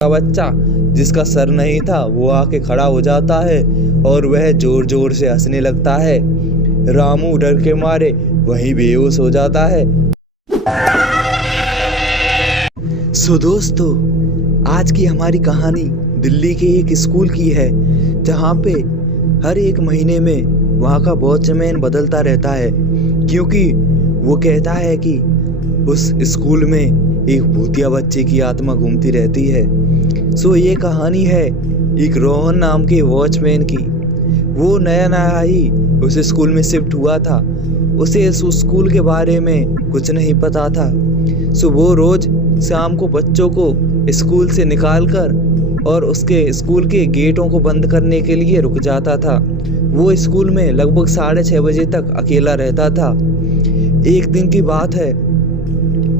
बच्चा जिसका सर नहीं था वो आके खड़ा हो जाता है और वह जोर जोर से हंसने लगता है। रामू डर के मारे वहीं बेहोश हो जाता है। सो दोस्तों, आज की हमारी कहानी दिल्ली के एक स्कूल की है, जहाँ पे हर एक महीने में वहाँ का वॉचमैन बदलता रहता है, क्योंकि वो कहता है कि उस स्कूल में एक भूतिया बच्चे की आत्मा घूमती रहती है। सो ये कहानी है एक रोहन नाम के वॉचमैन की। वो नया नया ही उस स्कूल में शिफ्ट हुआ था। उसे इस स्कूल के बारे में कुछ नहीं पता था। सो वो रोज शाम को बच्चों को स्कूल से निकाल कर और उसके स्कूल के गेटों को बंद करने के लिए रुक जाता था। वो स्कूल में लगभग 6:30 बजे तक अकेला रहता था। एक दिन की बात है,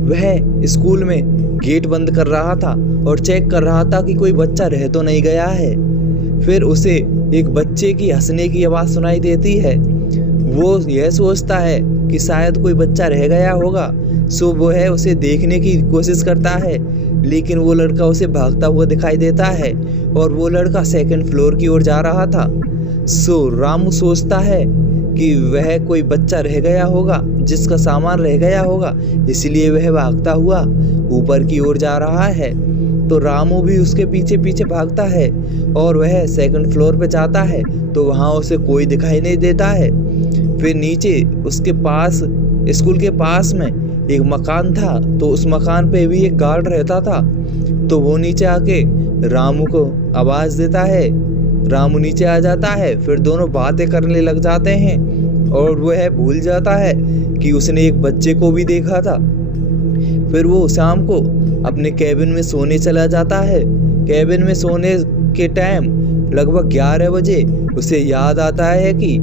वह स्कूल में गेट बंद कर रहा था और चेक कर रहा था कि कोई बच्चा रह तो नहीं गया है। फिर उसे एक बच्चे की हंसने की आवाज़ सुनाई देती है। वो यह सोचता है कि शायद कोई बच्चा रह गया होगा। सो वो है उसे देखने की कोशिश करता है, लेकिन वो लड़का उसे भागता हुआ दिखाई देता है और वो लड़का 2nd फ्लोर की ओर जा रहा था। सो रामू सोचता है कि वह कोई बच्चा रह गया होगा, जिसका सामान रह गया होगा, इसलिए वह भागता हुआ ऊपर की ओर जा रहा है। तो रामू भी उसके पीछे पीछे भागता है और वह 2nd फ्लोर पे जाता है, तो वहाँ उसे कोई दिखाई नहीं देता है। फिर नीचे उसके पास स्कूल के पास में एक मकान था, तो उस मकान पे भी एक गार्ड रहता था। तो वो नीचे आके रामू को आवाज़ देता है। रामू नीचे आ जाता है, फिर दोनों बातें करने लग जाते हैं और वह भूल जाता है कि उसने एक बच्चे को भी देखा था। फिर वो शाम को अपने कैबिन में सोने चला जाता है। कैबिन में सोने के टाइम लगभग 11 बजे उसे याद आता है कि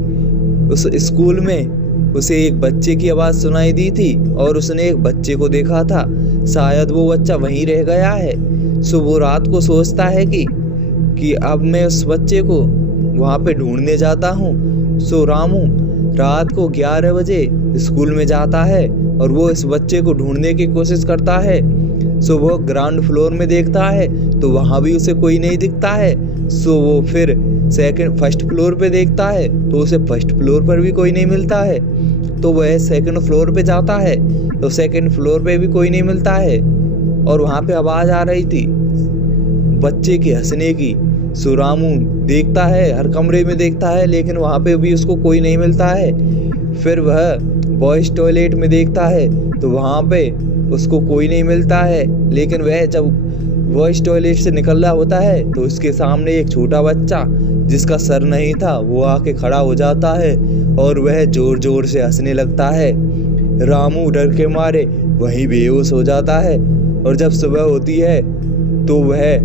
उस स्कूल में उसे एक बच्चे की आवाज़ सुनाई दी थी और उसने एक बच्चे को देखा था। शायद वो बच्चा वहीं रह गया है। सो वो रात को सोचता है कि अब मैं उस बच्चे को वहाँ पे ढूंढने जाता हूँ। सो रामू रात को 11 बजे स्कूल में जाता है और वो इस बच्चे को ढूंढने की कोशिश करता है। सो वो ग्राउंड फ्लोर में देखता है, तो वहाँ भी उसे कोई नहीं दिखता है। सो वो फिर 1st फ्लोर पे देखता है, तो उसे 1st फ्लोर पर भी कोई नहीं मिलता है। तो वह 2nd फ्लोर पे जाता है, तो 2nd फ्लोर पे भी कोई नहीं मिलता है और वहाँ पे आवाज़ आ रही थी बच्चे के हंसने की। सो रामू देखता है, हर कमरे में देखता है, लेकिन वहाँ पे भी उसको कोई नहीं मिलता है। फिर वह बॉयज़ टॉयलेट में देखता है, तो वहाँ पे उसको कोई नहीं मिलता है। लेकिन वह जब बॉयज़ टॉयलेट से निकल रहा होता है, तो उसके सामने एक छोटा बच्चा जिसका सर नहीं था वो आके खड़ा हो जाता है और वह जोर जोर से हंसने लगता है। रामू डर के मारे वहीं बेहोश हो जाता है। और जब सुबह होती है तो वह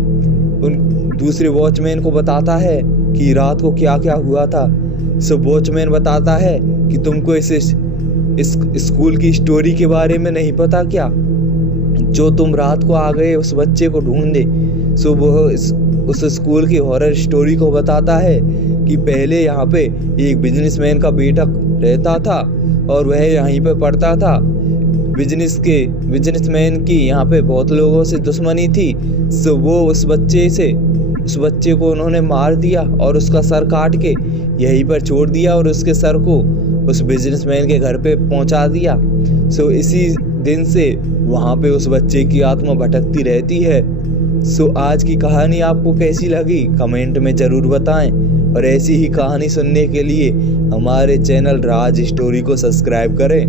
उन दूसरे वॉचमैन को बताता है कि रात को क्या क्या हुआ था। सो वॉचमैन बताता है कि तुमको इस स्कूल की स्टोरी के बारे में नहीं पता क्या, जो तुम रात को आ गए उस बच्चे को ढूंढने। सो वो उस स्कूल की हॉरर स्टोरी को बताता है कि पहले यहाँ पे एक बिजनेसमैन का बेटा रहता था और वह यहीं पे पढ़ता था। बिजनेसमैन की यहाँ पे बहुत लोगों से दुश्मनी थी। सो वो उस बच्चे को उन्होंने मार दिया और उसका सर काट के यहीं पर छोड़ दिया और उसके सर को उस बिजनेसमैन के घर पे पहुंचा दिया। सो इसी दिन से वहाँ पे उस बच्चे की आत्मा भटकती रहती है। सो आज की कहानी आपको कैसी लगी कमेंट में ज़रूर बताएं और ऐसी ही कहानी सुनने के लिए हमारे चैनल राज स्टोरी को सब्सक्राइब करें।